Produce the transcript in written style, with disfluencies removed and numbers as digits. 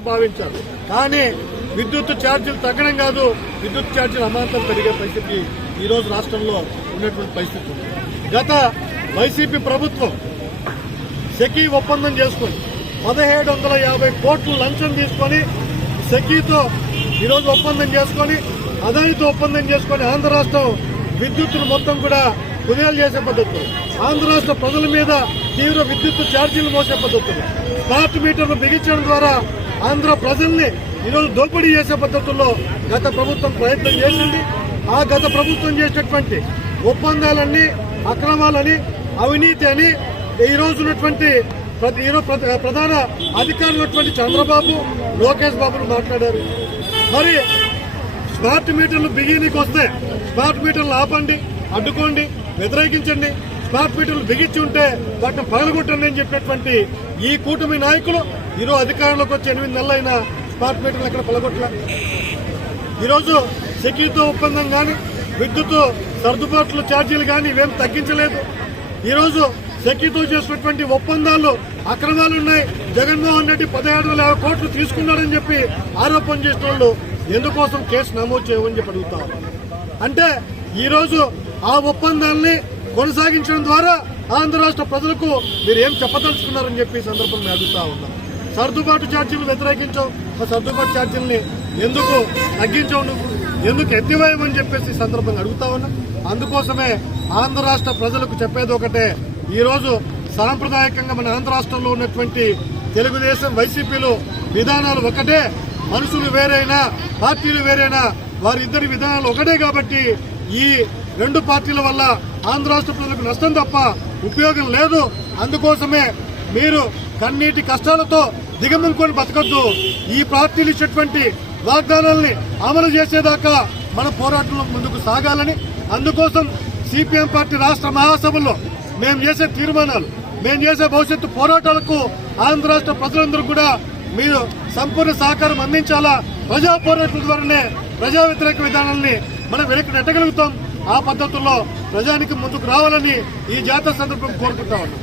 వారు భావించారు. కానీ విద్యుత్ ఛార్జీలు తగ్గడం కాదు, విద్యుత్ ఛార్జీలు అమాంతం పెరిగే పరిస్థితి ఈ రోజు రాష్ట్రంలో ఉన్నటువంటి పరిస్థితి ఉంది. గత వైసీపీ ప్రభుత్వం సెకీ ఒప్పందం చేసుకుని 1750 కోట్లు లంచం తీసుకొని సెకీతో ఈరోజు ఒప్పందం చేసుకొని అదానితో ఒప్పందం చేసుకొని ఆంధ్ర రాష్ట్రం విద్యుత్తును మొత్తం కూడా కుదేలు చేసే పద్ధతులు, ఆంధ్ర రాష్ట్ర ప్రజల మీద తీవ్ర విద్యుత్ ఛార్జీలు మోసే పద్ధతులు, స్మార్ట్ మీటర్లు బిగించడం ద్వారా ఆంధ్ర ప్రజల్ని ఈరోజు దోపిడీ చేసే పద్ధతుల్లో గత ప్రభుత్వం ప్రయత్నం చేసింది. ఆ గత ప్రభుత్వం చేసినటువంటి ఒప్పందాలన్నీ అక్రమాలని, అవినీతి అని ఈ రోజు ఉన్నటువంటి ప్రధాన అధికారులు చంద్రబాబు, లోకేష్ బాబులు మాట్లాడారు. మరి స్మార్ట్ మీటర్లు బిగినికి వస్తే స్మార్ట్ మీటర్లు ఆపండి, అడ్డుకోండి, వ్యతిరేకించండి. స్మార్ట్ మీటర్లు బిగించి ఉంటే వాటిని పగలగొట్టండి అని చెప్పినటువంటి ఈ కూటమి నాయకులు ఈరోజు అధికారంలోకి వచ్చి 8 నెలలైన స్మార్ట్ మీటర్లు ఎక్కడ పగలగొట్టలే. ఈరోజు సెకీతో ఒప్పందం కానీ, విద్యుత్ సర్దుబాట్లు ఛార్జీలు కానీ ఇవేం తగ్గించలేదు. ఈరోజు సెకీతో చేసినటువంటి ఒప్పందాల్లో అక్రమాలున్నాయి. జగన్మోహన్ రెడ్డి 1750 కోట్లు తీసుకున్నాడని చెప్పి ఆరోపణ చేసిన వాళ్ళు ఎందుకోసం కేసు నమోదు చేయమని చెప్పి అడుగుతారు. అంటే ఈరోజు ఆ ఒప్పందాల్ని కొనసాగించడం ద్వారా ఆంధ్ర రాష్ట్ర ప్రజలకు మీరు ఏం చెప్పదలుచుకున్నారని చెప్పి సందర్భంగా అడుగుతా ఉన్నాం. సర్దుబాటు ఛార్జీలు వ్యతిరేకించావు, ఆ సర్దుబాటు ఛార్జీలని ఎందుకు తగ్గించావు, నువ్వు ఎందుకు ఎత్తివేయమని చెప్పేసి సందర్భంగా అడుగుతా ఉన్నా. అందుకోసమే ఆంధ్ర రాష్ట్ర ప్రజలకు చెప్పేది ఒకటే, ఈ రోజు సాంప్రదాయకంగా మన ఆంధ్ర రాష్ట్రంలో ఉన్నటువంటి తెలుగుదేశం, వైసీపీలు విధానాలు ఒకటే. మనుషులు వేరైనా, పార్టీలు వేరైనా, వారిద్దరి విధానాలు ఒకటే. కాబట్టి ఈ 2 పార్టీల వల్ల ఆంధ్ర రాష్ట్ర ప్రజలకు నష్టం తప్ప ఉపయోగం లేదు. అందుకోసమే మీరు కన్నీటి కష్టాలతో దిగమింగుకొని బతకద్దు. ఈ పార్టీలు ఇచ్చేటువంటి వాగ్దానాల్ని అమలు చేసేదాకా మన పోరాటంలో ముందుకు సాగాలని, అందుకోసం సిపిఎం పార్టీ రాష్ట్ర మహాసభల్లో మేము చేసే తీర్మానాలు, మేము చేసే భవిష్యత్తు పోరాటాలకు ఆంధ్ర రాష్ట్ర ప్రజలందరూ కూడా మీరు సంపూర్ణ సహకారం అందించాలా. ప్రజా పోరాటం ద్వారానే ప్రజా వ్యతిరేక విధానాల్ని మనం వెనక్కి నెట్టగలుగుతాం. ఆ పద్ధతుల్లో ప్రజానికి ముందుకు రావాలని ఈ జాతర సందర్భం కోరుకుంటా ఉన్నాం.